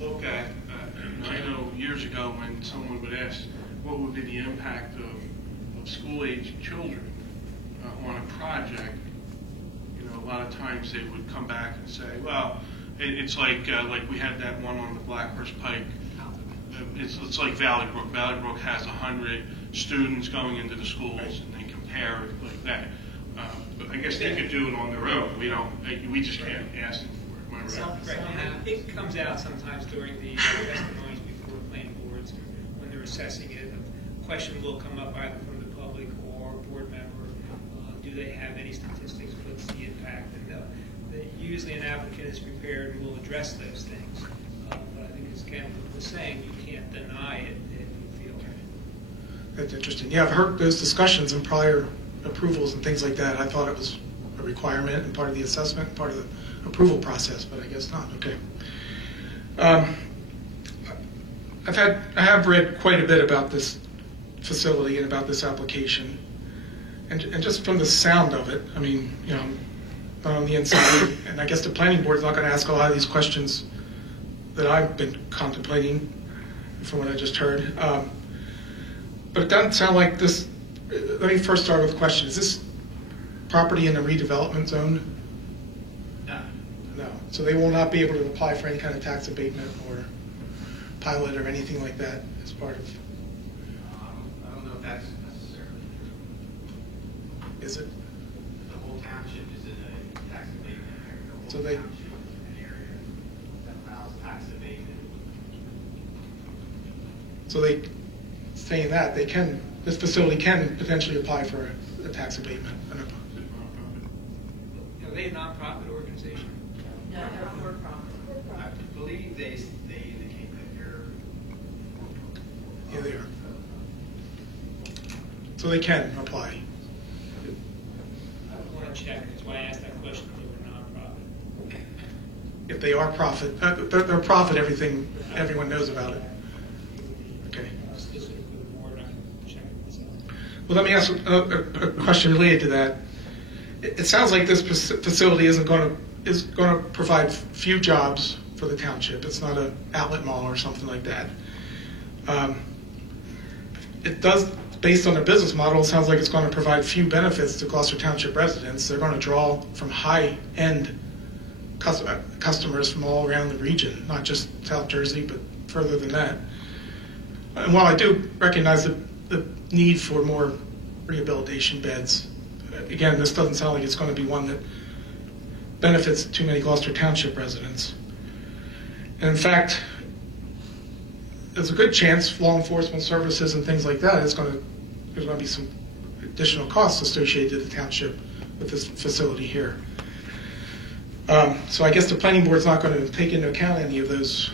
look at, I know years ago when someone would ask what would be the impact of school-age children on a project, a lot of times they would come back and say, well, it's like we had that one on the Blackhurst Pike. It's like Valley Brook. Valley Brook has 100 students going into the schools, and they compare it like that. But I guess they could do it on their own. We just can't ask them for it. Am I right? It comes out sometimes during the testimonies before planning boards when they're assessing it. A question will come up either from the public or a board member. Do they have any statistics? What's the impact? And usually an applicant is prepared and will address those things. But I think, as Ken was saying, you can't deny it if you feel. That's interesting. Yeah, I've heard those discussions in prior approvals and things like that. I thought it was a requirement and part of the assessment and part of the approval process, but I guess not. Okay. I have read quite a bit about this facility and about this application. And just from the sound of it, I mean, not on the inside, and I guess the planning board is not going to ask a lot of these questions that I've been contemplating from what I just heard. But it doesn't sound like this. Let me first start with a question. Is this property in a redevelopment zone? No. No. So they will not be able to apply for any kind of tax abatement or pilot or anything like that as part of. I don't know if that's necessarily true. Is it? The whole township is in a tax abatement area. The whole So they. township is in an area that allows tax abatement. So they, saying that, they can, this facility can potentially apply for a tax abatement. Are they a nonprofit organization? No, they're for-profit. I believe they indicate that they're. Yeah, they are. So they can apply. I want to check. That's why I asked that question. If they were nonprofit. If they are profit, they're profit, everyone knows about it. Okay. Specifically for the board, I can check it myself. Well, let me ask a question related to that. It sounds like this facility is going to provide few jobs for the township. It's not an outlet mall or something like that. It does, based on the business model, it sounds like it's going to provide few benefits to Gloucester Township residents. They're going to draw from high-end customers from all around the region, not just South Jersey, but further than that. And while I do recognize the need for more rehabilitation beds, again, this doesn't sound like it's going to be one that benefits too many Gloucester Township residents. And in fact, there's a good chance law enforcement services and things like that there's going to be some additional costs associated to the township with this facility here. So I guess the planning board's not going to take into account any of those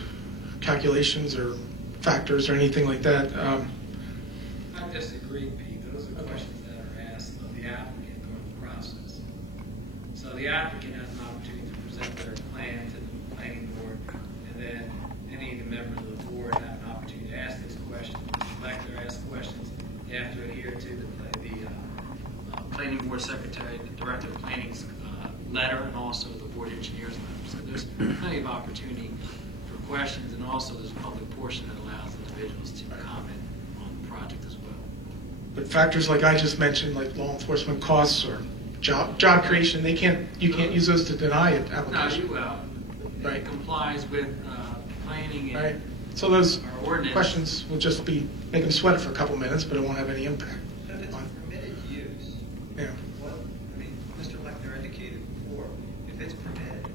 calculations or factors or anything like that. I disagree, Pete. Those are questions that are asked of the applicant during the process. So the applicant has an opportunity to present their plan to the planning board, and then any of the members of the board have an opportunity to ask this question. Like they're asked questions, they have to adhere to the planning board secretary, the director of planning's letter, and also the board engineer's letter. So there's plenty of opportunity for questions, and also there's a public portion that allows individuals to comment on the project as well. But factors like I just mentioned, like law enforcement costs or job creation, you can't use those to deny an application. No, you will. Right. It complies with planning and right. So those our ordinance. questions will just be make them sweat it for a couple minutes, but it won't have any impact. But it's permitted use. Yeah. Well, I mean, Mr. Lechner indicated before, if it's permitted,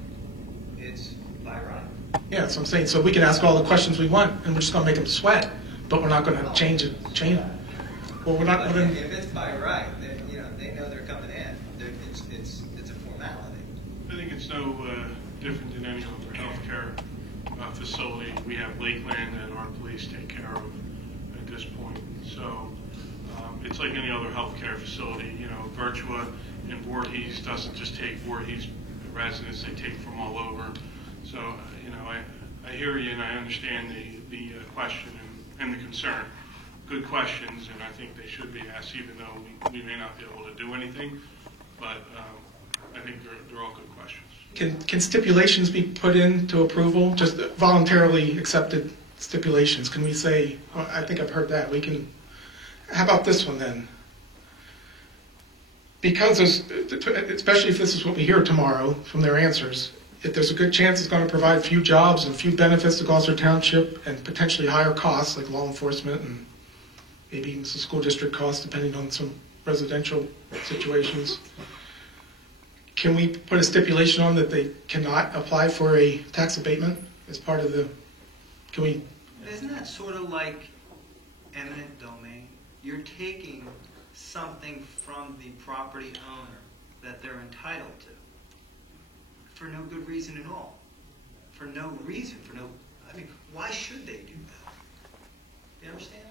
it's by right. Yeah, so I'm saying, so we can ask all the questions we want, and we're just going to make them sweat, but we're not going to change it. Well, we're not. But if it's by right, then they know they're coming in. It's a formality. I think it's no different than any other healthcare facility. We have Lakeland that our police take care of at this point. So it's like any other healthcare facility. Virtua in Voorhees doesn't just take Voorhees residents; they take from all over. So I hear you and I understand the question and the concern. Good questions, and I think they should be asked, even though we may not be able to do anything. But I think they're all good questions. Can stipulations be put into approval, just voluntarily accepted stipulations? Can we say, well, I think I've heard that, we can, how about this one then? Because especially if this is what we hear tomorrow from their answers, if there's a good chance it's going to provide few jobs and few benefits to Gloucester Township and potentially higher costs like law enforcement and maybe even some school district costs depending on some residential situations. Can we put a stipulation on that they cannot apply for a tax abatement as part of the, can we? Isn't that sort of like eminent domain? You're taking something from the property owner that they're entitled to for no good reason at all. For no reason, I mean, why should they do that? You understand?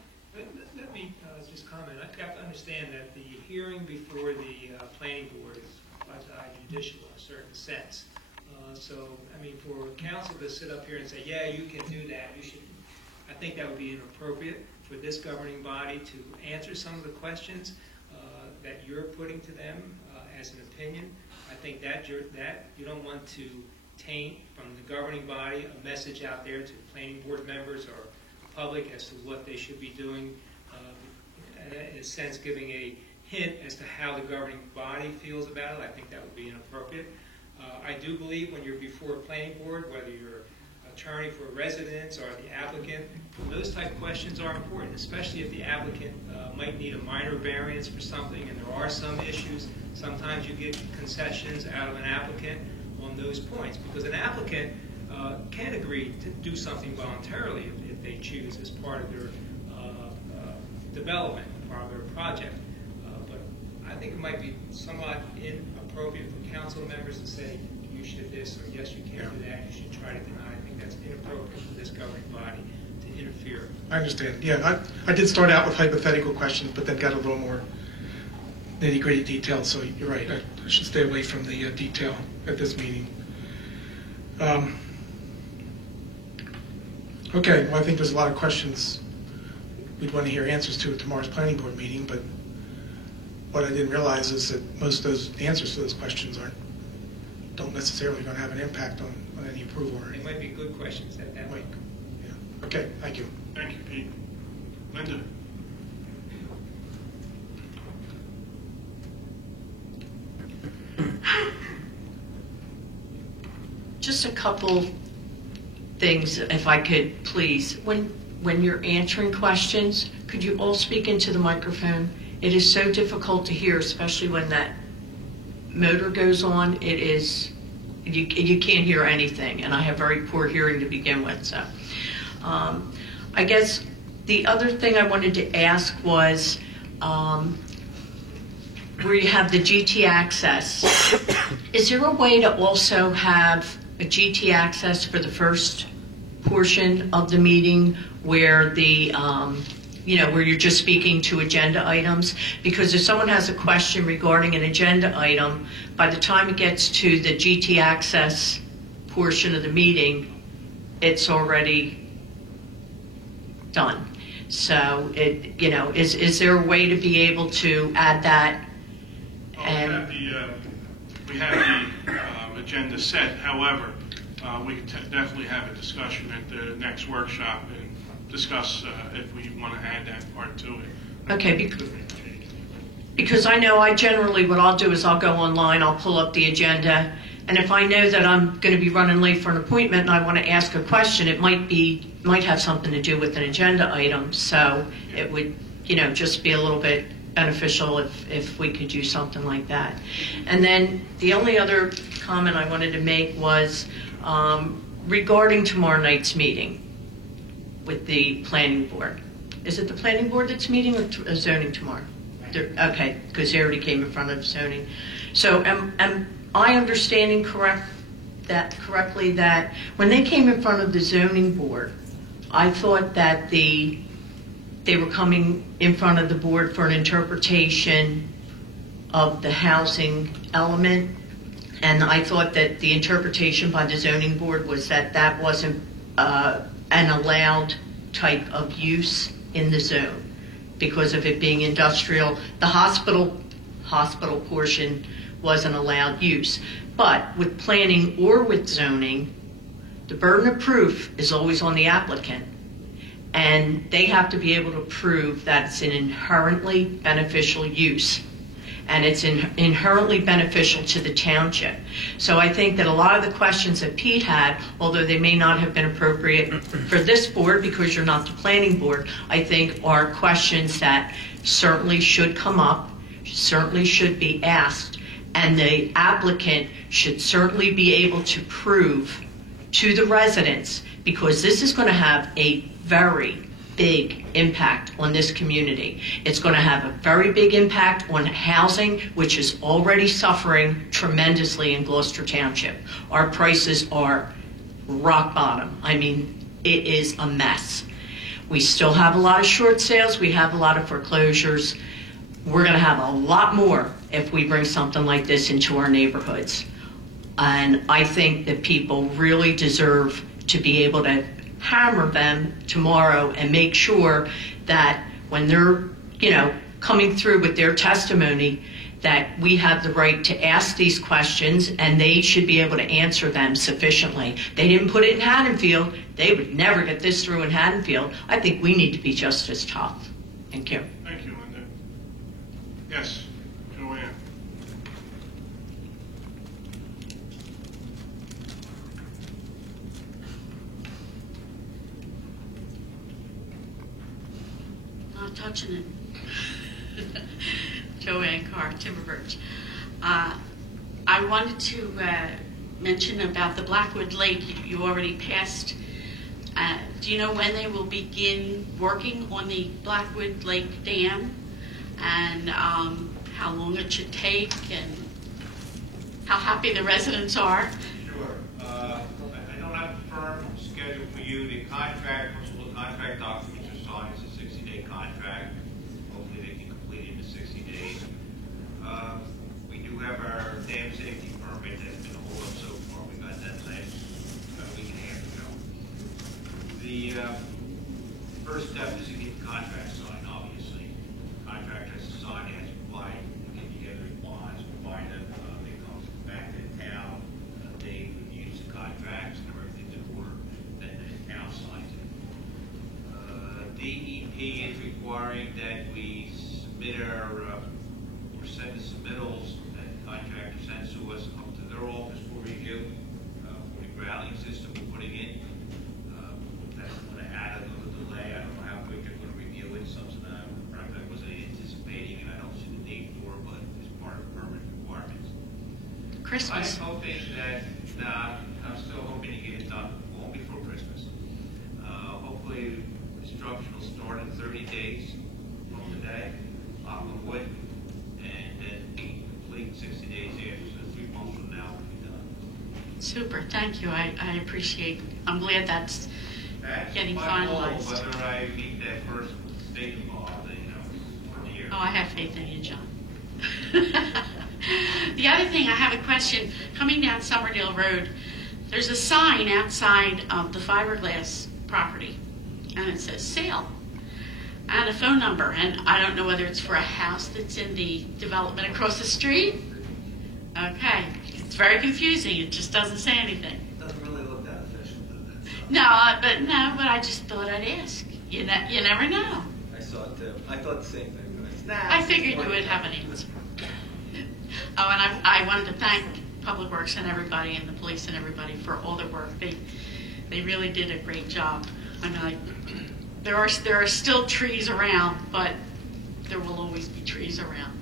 Let me just comment. I have to understand that the hearing before the planning board is quasi-judicial in a certain sense. So, I mean, for council to sit up here and say, yeah, you can do that, you should, I think that would be inappropriate for this governing body to answer some of the questions that you're putting to them as an opinion. I think that you don't want to taint from the governing body a message out there to planning board members or public as to what they should be doing, in a sense giving a hint as to how the governing body feels about it. I think that would be inappropriate. I do believe when you're before a planning board, whether you're attorney for residents or the applicant, those type of questions are important, especially if the applicant might need a minor variance for something, and there are some issues. Sometimes you get concessions out of an applicant on those points, because an applicant can agree to do something voluntarily if they choose as part of their development, part of their project. But I think it might be somewhat inappropriate for council members to say, you should this, or yes, you can't do that, you should try to deny. I think that's inappropriate for this governing body to interfere. I understand. Yeah, I did start out with hypothetical questions, but then got a little more nitty-gritty detail, so you're right. I should stay away from the detail at this meeting. Okay, well, I think there's a lot of questions we'd want to hear answers to at tomorrow's planning board meeting, but what I didn't realize is that most of those answers to those questions don't necessarily going to have an impact on any approval or They anything. might be good questions at that point. Yeah. Okay, thank you. Thank you, Pete. Linda? Just a couple things, if I could, please. When you're answering questions, could you all speak into the microphone? It is so difficult to hear, especially when that motor goes on. It is, you can't hear anything, and I have very poor hearing to begin with. So I guess the other thing I wanted to ask was where you have the GT access, is there a way to also have a GT access for the first portion of the meeting where the where you're just speaking to agenda items? Because if someone has a question regarding an agenda item, by the time it gets to the GT access portion of the meeting, it's already done. So is there a way to be able to add that? And We have the agenda set. However, we can definitely have a discussion at the next workshop and discuss if we want to add that part to it. Okay, because I know what I'll do is I'll go online, I'll pull up the agenda, and if I know that I'm going to be running late for an appointment and I want to ask a question, it might have something to do with an agenda item, so it would just be a little bit beneficial if we could do something like that. And then the only other comment I wanted to make was regarding tomorrow night's meeting with the planning board. Is it the planning board that's meeting or zoning tomorrow? Okay, because they already came in front of zoning. So am I understanding correctly that when they came in front of the zoning board, I thought that they were coming in front of the board for an interpretation of the housing element, and I thought that the interpretation by the zoning board was that wasn't an allowed type of use in the zone because of it being industrial. The hospital portion was an allowed use. But with planning or with zoning, the burden of proof is always on the applicant. And they have to be able to prove that it's an inherently beneficial use. And it's inherently beneficial to the township. So I think that a lot of the questions that Pete had, although they may not have been appropriate for this board because you're not the planning board, I think are questions that certainly should come up, certainly should be asked, and the applicant should certainly be able to prove to the residents, because this is going to have a very big impact on this community. It's going to have a very big impact on housing, which is already suffering tremendously in Gloucester Township. Our prices are rock bottom. I mean, it is a mess. We still have a lot of short sales. We have a lot of foreclosures. We're going to have a lot more if we bring something like this into our neighborhoods. And I think that people really deserve to be able to hammer them tomorrow and make sure that when they're, coming through with their testimony, that we have the right to ask these questions and they should be able to answer them sufficiently. They didn't put it in Haddonfield. They would never get this through in Haddonfield. I think we need to be just as tough. Thank you. Thank you, Linda. Yes, Joanne. Not touching it. Joanne Carr, Timber Birch. I wanted to mention about the Blackwood Lake. You already passed. Do you know when they will begin working on the Blackwood Lake Dam, and how long it should take, and how happy the residents are? Sure. I don't have a firm schedule for you. The contract, principal contract documents are signed. It's a 60-day contract. Hopefully they can complete it in 60 days. We do have our dam safety permit that's been a hold up so far. We got that last week and a half ago. The first step is to get the contract signed, obviously. Contract has to sign, it has to apply, get together bonds, provide them, it comes back to the town, they review the contracts and everything's in order, then the town signs it. DEP is requiring that we submit or send the submittals that the contractor sends to us up to their office for review, for the grouting system we're putting in. That's going to add a little delay. I don't know how quick they're going to review it. Something perhaps I wasn't anticipating, and I don't see the date for, but it's part of permit requirements. Christmas. I'm hoping that, I'm still hoping to get it done long before Christmas. Hopefully, construction will start in 30 days from today, knock on wood, and then be complete 60 days after, so 3 months from now will be done. Super, thank you. I appreciate. I'm glad that's That's getting my goal, finalized. whether I meet that first state involved, for the year. Oh, I have faith in you, John. The other thing, I have a question. Coming down Summerdale Road, there's a sign outside of the fiberglass property, and it says sale, and a phone number, and I don't know whether it's for a house that's in the development across the street. Okay, it's very confusing. It just doesn't say anything. Doesn't really look that official, does it? But I just thought I'd ask. You never know. I saw it too. I thought the same thing. I figured you would have an answer. Oh, and I wanted to thank Public Works and everybody, and the police and everybody for all their work. They really did a great job. I mean, there are still trees around, but there will always be trees around.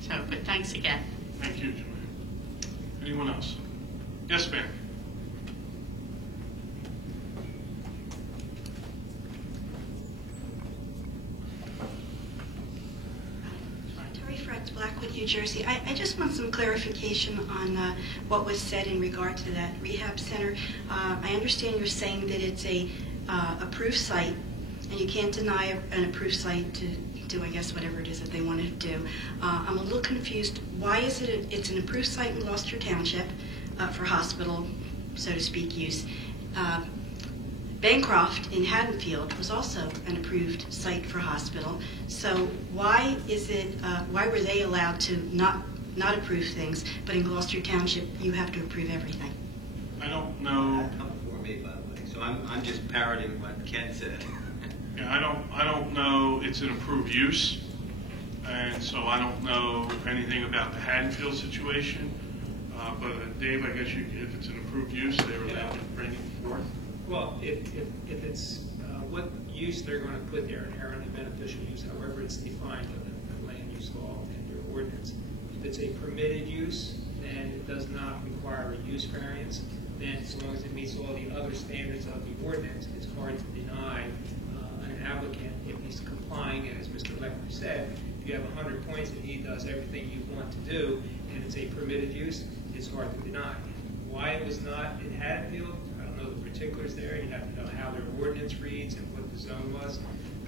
So, but thanks again. Thank you, Joanne. Anyone else? Yes, ma'am. Terry Fretz, Blackwood, New Jersey. I just want some clarification on what was said in regard to that rehab center. I understand you're saying that it's a approved site, and you can't deny an approved site to do, I guess, whatever it is that they want to do. I'm a little confused. Why is it it's an approved site in Gloucester Township for hospital, so to speak, use? Bancroft in Haddonfield was also an approved site for hospital. So why is it? Why were they allowed to not not approve things, but in Gloucester Township, you have to approve everything. I don't know. Come before me, by the way, so I'm just parroting what Ken said. Yeah, I don't know. It's an approved use, and so I don't know anything about the Haddonfield situation. But Dave, I guess if it's an approved use, they're allowed to bring it forth. Well, if it's what use they're going to put there, inherently beneficial use, however it's defined in the land use law and your ordinance. If it's a permitted use, then it does not require a use variance. Then, as long as it meets all the other standards of the ordinance, it's hard to deny an applicant if he's complying. And as Mr. Leckner said, if you have 100 points and he does everything you want to do, and it's a permitted use, it's hard to deny. Why it was not in Haddonfield, I don't know the particulars there. You'd have to know how their ordinance reads and what the zone was.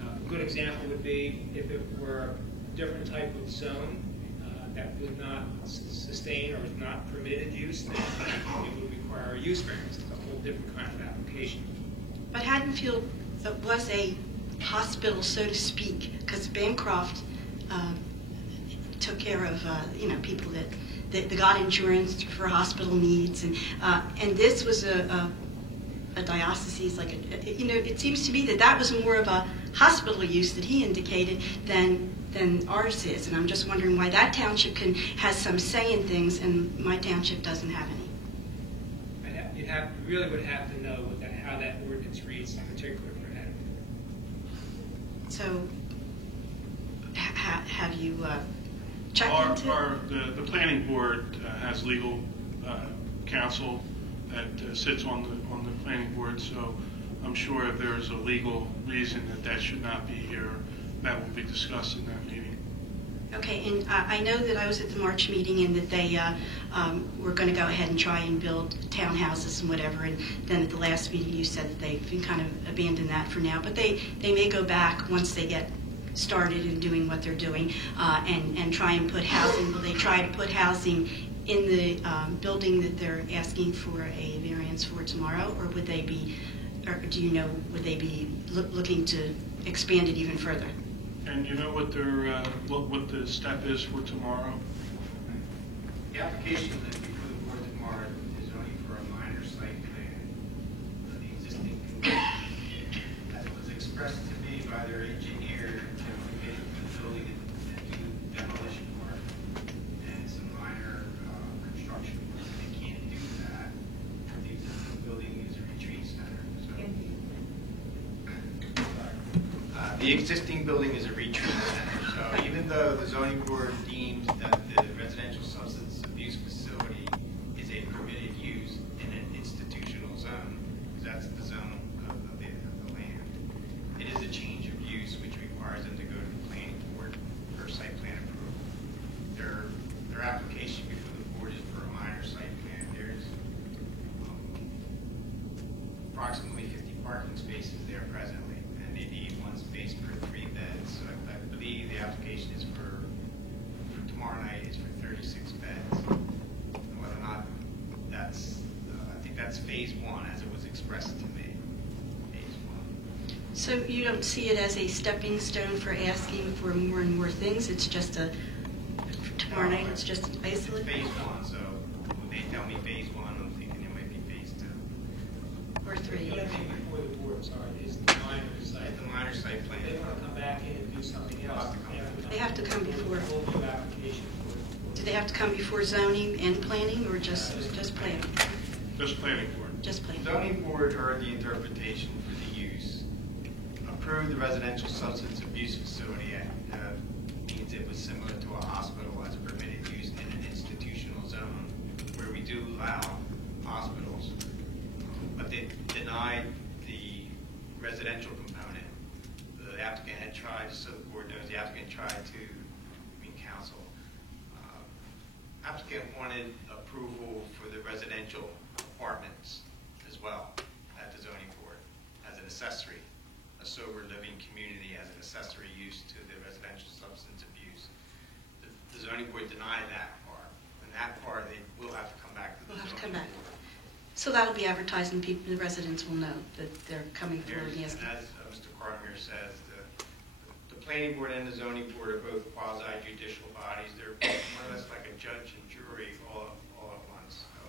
A good example would be if it were a different type of zone that would not sustain or is not permitted use, then it would require a use variance. It's a whole different kind of application. But Haddonfield was a hospital, so to speak, because Bancroft took care of people that got insurance for hospital needs, and this was a diocese, like it seems to me that was more of a hospital use that he indicated than ours is, and I'm just wondering why that township has some say in things and my township doesn't have any. You really would have to know how that ordinance reads, in particular for Haddonfield. So, have you checked into it? The planning board has legal counsel that sits on the planning board, so I'm sure if there's a legal reason that should not be here, that will be discussed in that meeting. Okay, and I know that I was at the March meeting and that they were going to go ahead and try and build townhouses and whatever, and then at the last meeting you said that they've kind of abandoned that for now, but they may go back once they get started in doing what they're doing and try and put housing. Will they try to put housing in the building that they're asking for a variance for tomorrow, or would they be, or do you know, would they be looking to expand it even further? And you know what their what the step is for tomorrow? The application that before the board tomorrow is only for a minor site plan of the existing condition. As it was expressed to me by their engineer, to get the building and do demolition work and some minor construction work. They can't do that. The existing building is a retreat center. So, the existing building is a retreat center. So even though the zoning board deemed that the residential substance abuse facility is a permitted use in an institutional zone, because that's the zone of the land, it is a change of use which requires them to go to the planning board for site plan approval. Their application before the board is for a minor site plan. There's approximately 50 parking spaces there presently, and they need one space per 3 beds. So I believe the application is for tomorrow night is for 36 beds. And whether or not that's, I think that's phase 1 as it was expressed to me. Phase 1. So you don't see it as a stepping stone for asking for more and more things? It's just tomorrow night it's just isolated? Phase 1, so when they tell me phase 1, I'm thinking it might be phase 2. Or 3? The only thing before the board, is the minor site. The minor site plan. They want to come back in and do something else. They have to come before. A whole new application for Do they have to come before zoning and planning, or just planning? Just planning board. Just planning. Zoning board heard the interpretation for the use. Approved the residential substance abuse facility means it was similar to a hospital as permitted use in an institutional zone where we do allow hospitals. But they denied the residential component. The applicant had tried, just so the board knows, the applicant tried to, counsel. Applicant wanted approval for the residential apartments as well at the zoning board as an accessory, a sober living community as an accessory use to the residential substance abuse. The zoning board denied that part, and that part they will have to come back to the We'll have to zoning come back. board. So that'll be advertised, and the residents will know that they're coming forward and asking. As Mr. Carter says, the planning board and the zoning board are both quasi-judicial bodies. They're more or less like a judge and jury all at once. So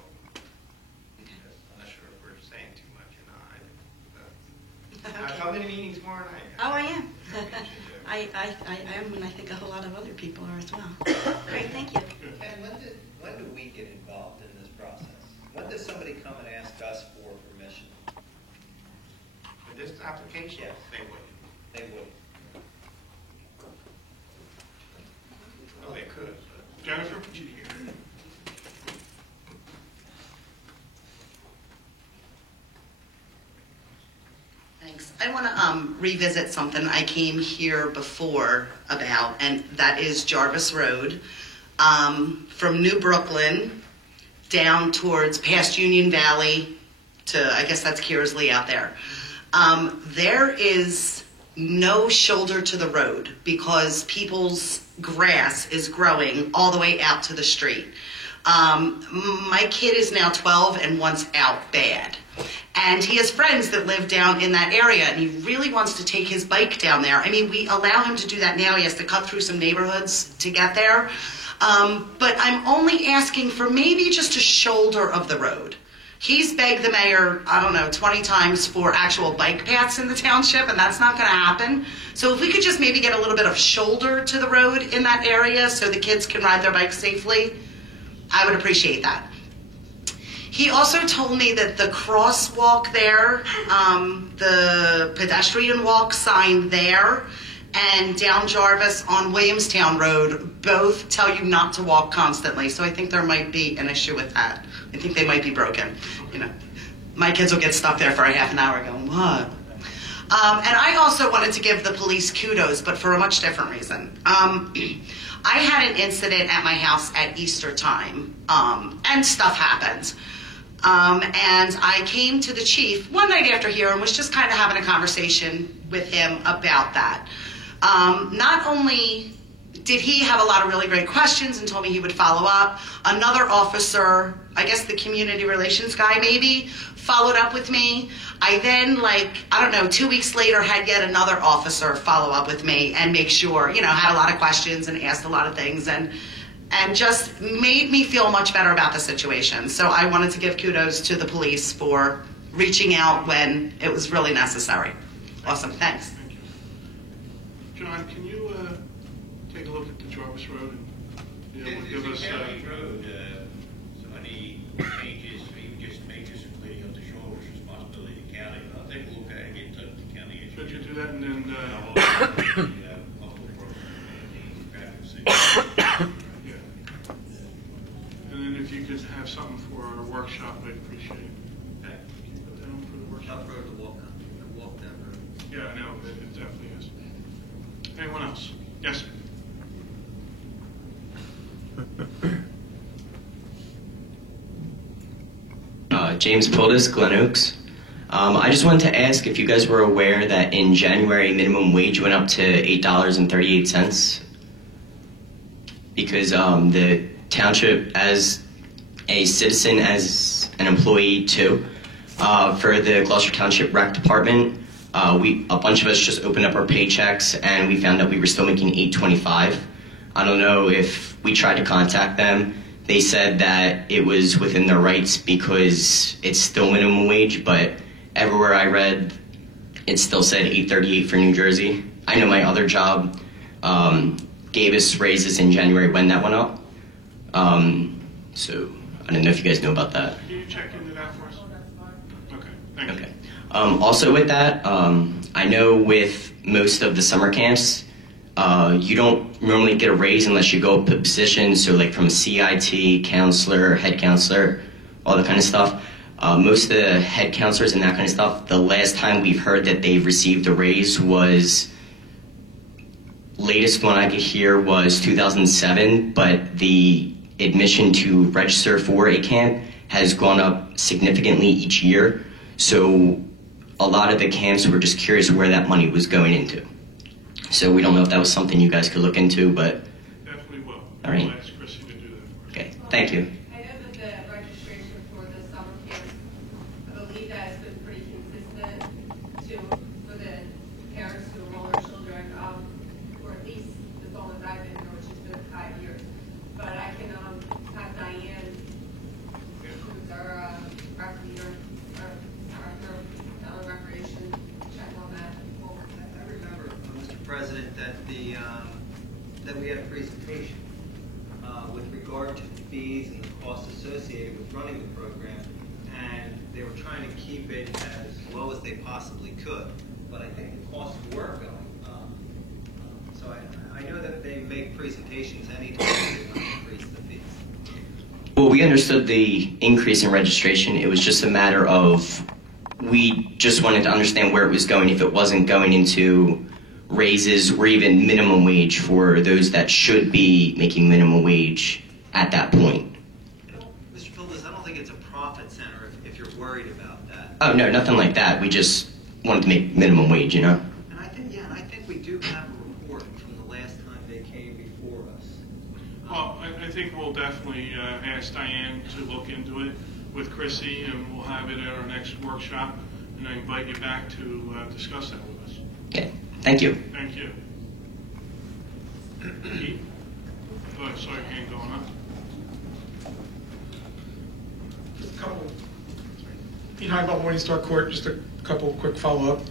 I'm not sure if we're saying too much or not. Come to the meeting tomorrow night. Oh, I am. I am, and I think a whole lot of other people are as well. Great, thank you. Ken, when do we get involved in this process? When does somebody come and ask us for permission? For this application, Yes. they would. They would. Oh, they could. Jennifer, would you hear? Thanks. I want to revisit something I came here before about, and that is Jarvis Road. From New Brooklyn down towards past Union Valley to, I guess that's Kearsley out there. There is no shoulder to the road because people's grass is growing all the way out to the street. My kid is now 12 and wants out bad. And he has friends that live down in that area, and he really wants to take his bike down there. I mean, we allow him to do that now. He has to cut through some neighborhoods to get there. But I'm only asking for maybe just a shoulder of the road. He's begged the mayor, 20 times for actual bike paths in the township, and that's not going to happen. So if we could just maybe get a little bit of shoulder to the road in that area so the kids can ride their bikes safely, I would appreciate that. He also told me that the crosswalk there, the pedestrian walk sign there, and down Jarvis on Williamstown Road both tell you not to walk constantly. So I think there might be an issue with that. I think they might be broken. My kids will get stuck there for a half an hour going, what? And I also wanted to give the police kudos, but for a much different reason. I had an incident at my house at Easter time, and stuff happens. And I came to the chief one night after here and was just kind of having a conversation with him about that. Not only did he have a lot of really great questions and told me he would follow up, another officer, I guess the community relations guy maybe, followed up with me. I then, 2 weeks later had yet another officer follow up with me and make sure, had a lot of questions and asked a lot of things and just made me feel much better about the situation. So I wanted to give kudos to the police for reaching out when it was really necessary. Awesome, thanks. Thank you. John, can you take a look at the Jarvis Road and give us... It's a county road, so any changes, we just make this completely on the shoulder's responsibility of the county. I'll take a look at it and get in touch with the county. Could you do that and then... And then if you could have something for our workshop, I'd appreciate it. Okay. Can you put that on for the workshop? Tough road to walk that road. Yeah, I know, it definitely is. Anyone else? Yes, sir. James Pildis, Glen Oaks. I just wanted to ask if you guys were aware that in January minimum wage went up to $8.38 because the township, as a citizen, as an employee too, for the Gloucester Township Rec Department, a bunch of us just opened up our paychecks and we found out we were still making $8.25. I don't know if we tried to contact them. They said that it was within their rights because it's still minimum wage, but everywhere I read, it still said $8.38 for New Jersey. I know my other job gave us raises in January when that went up. So I don't know if you guys know about that. Can you check into that for us? Okay, thank you. Okay. Also with that, I know with most of the summer camps, you don't normally get a raise unless you go up a position, so like from a CIT, counselor, head counselor, all that kind of stuff. Most of the head counselors and that kind of stuff, the last time we've heard that they've received a raise was, latest one I could hear was 2007, but the admission to register for a camp has gone up significantly each year. So a lot of the camps were just curious where that money was going into. So we don't know if that was something you guys could look into, but... Definitely will. All right. I'll ask Chrissy to do that for us. Okay, thank you. I know that the registration for the summer camps, I believe that has been pretty consistent for the parents who enroll their children. President, that we had a presentation with regard to the fees and the costs associated with running the program, and they were trying to keep it as low as they possibly could. But I think the costs were going up. So I know that they make presentations anytime they want to increase the fees. Well, we understood the increase in registration. It was just a matter of we just wanted to understand where it was going, if it wasn't going into raises or even minimum wage for those that should be making minimum wage at that point. Mr. Phillips, I don't think it's a profit center if you're worried about that. Oh, no, nothing like that. We just wanted to make minimum wage, you know? And I think we do have a report from the last time they came before us. Well, I think we'll definitely ask Diane to look into it with Chrissy, and we'll have it at our next workshop, and I invite you back to discuss that with us. Okay, thank you. Thank you. Pete? Oh, I saw your hand going up. Just a couple. Pete Heinbach, Morningstar Court, just a couple quick follow-up.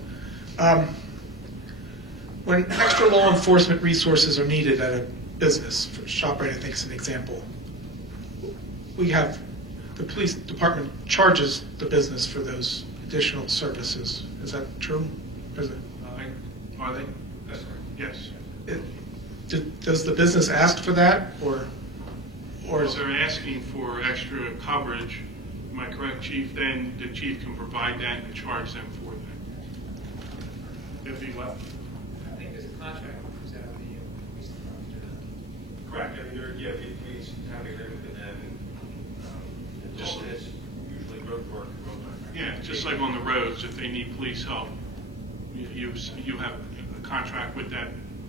When extra law enforcement resources are needed at a business, for ShopRite I think is an example, the police department charges the business for those additional services. Is that true? Is it? Are they? That's right. Yes. Does the business ask for that, or is they're asking for extra coverage? Am I correct, Chief? Then the chief can provide that and charge them for that. If he what? I think there's a contract that comes out of the police department. Correct. I mean, we have an agreement with them, and it's usually road work. Yeah, just like on the roads, if they need police help, you have a contract with that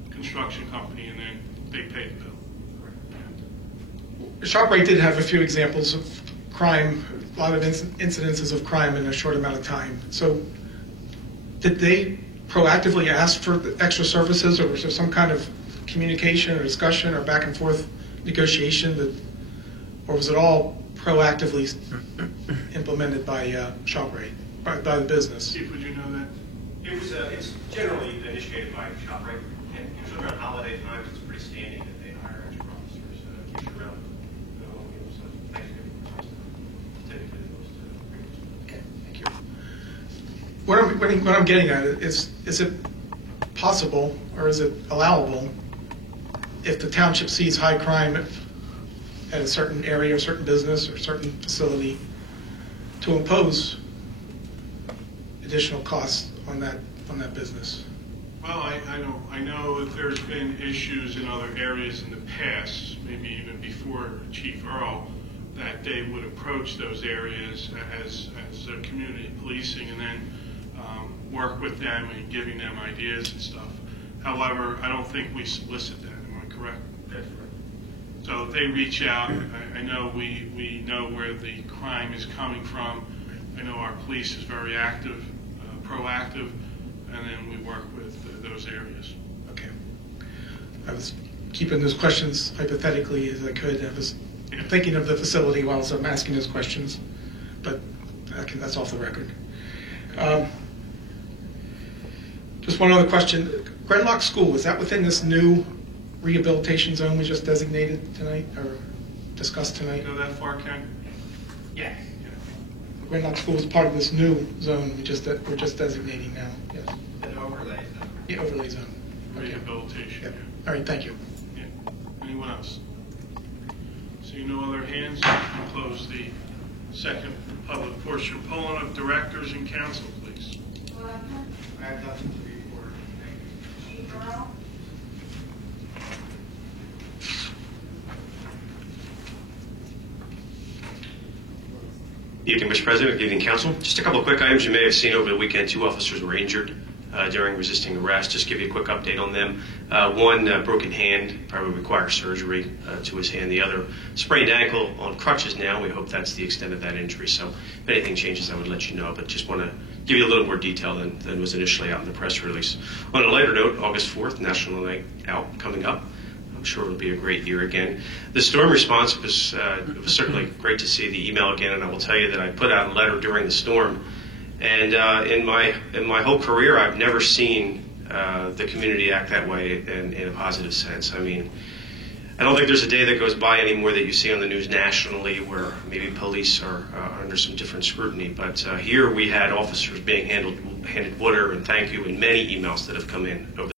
construction company, and then they pay the bill. ShopRite did have a few examples of crime, a lot of incidences of crime in a short amount of time. So did they proactively ask for the extra services, or was there some kind of communication or discussion or back and forth negotiation, or was it all proactively implemented by ShopRite, by the business? Chief, would you know that? It's generally initiated by ShopRite, and usually around holiday times, it's pretty standing that they hire extra officers. Usually around Thanksgiving, typically those two. Okay, thank you. What I'm getting at is it possible, or is it allowable, if the township sees high crime at a certain area, or certain business, or certain facility, to impose additional costs on that business? Well, I know that there's been issues in other areas in the past, maybe even before Chief Earl, that they would approach those areas as community policing, and then work with them and giving them ideas and stuff. However, I don't think we solicit that. Am I correct? That's right. So they reach out. I know we know where the crime is coming from. I know our police is very active, proactive, and then we work with those areas. Okay. I was keeping those questions hypothetically as I could. I was thinking of the facility while I'm asking those questions, but that's off the record. Just one other question. Grenlock School, is that within this new rehabilitation zone we just designated tonight, or discussed tonight? You know that far, Ken? Yes. Grenlock School is part of this new zone we're just designating now. Yes. An overlay zone. The overlay zone. Okay. Rehabilitation. Yep. All right, thank you. Yeah. Anyone else? Seeing no other hands, we'll close the second public portion. Polling of directors and council, please. I have nothing to report. Thank you. Chief Earl? Evening, Mr. President, good evening, Council. Just a couple of quick items you may have seen over the weekend. 2 officers were injured during resisting arrest. Just give you a quick update on them. One broken hand, probably requires surgery to his hand. The other sprained ankle on crutches now. We hope that's the extent of that injury. So if anything changes, I would let you know. But just want to give you a little more detail than was initially out in the press release. On a lighter note, August 4th, National Night Out coming up. I'm sure it'll be a great year again. The storm response was certainly great to see the email again, and I will tell you that I put out a letter during the storm. And in my whole career, I've never seen the community act that way in a positive sense. I mean, I don't think there's a day that goes by anymore that you see on the news nationally where maybe police are under some different scrutiny. But here we had officers being handed water and thank you and many emails that have come in over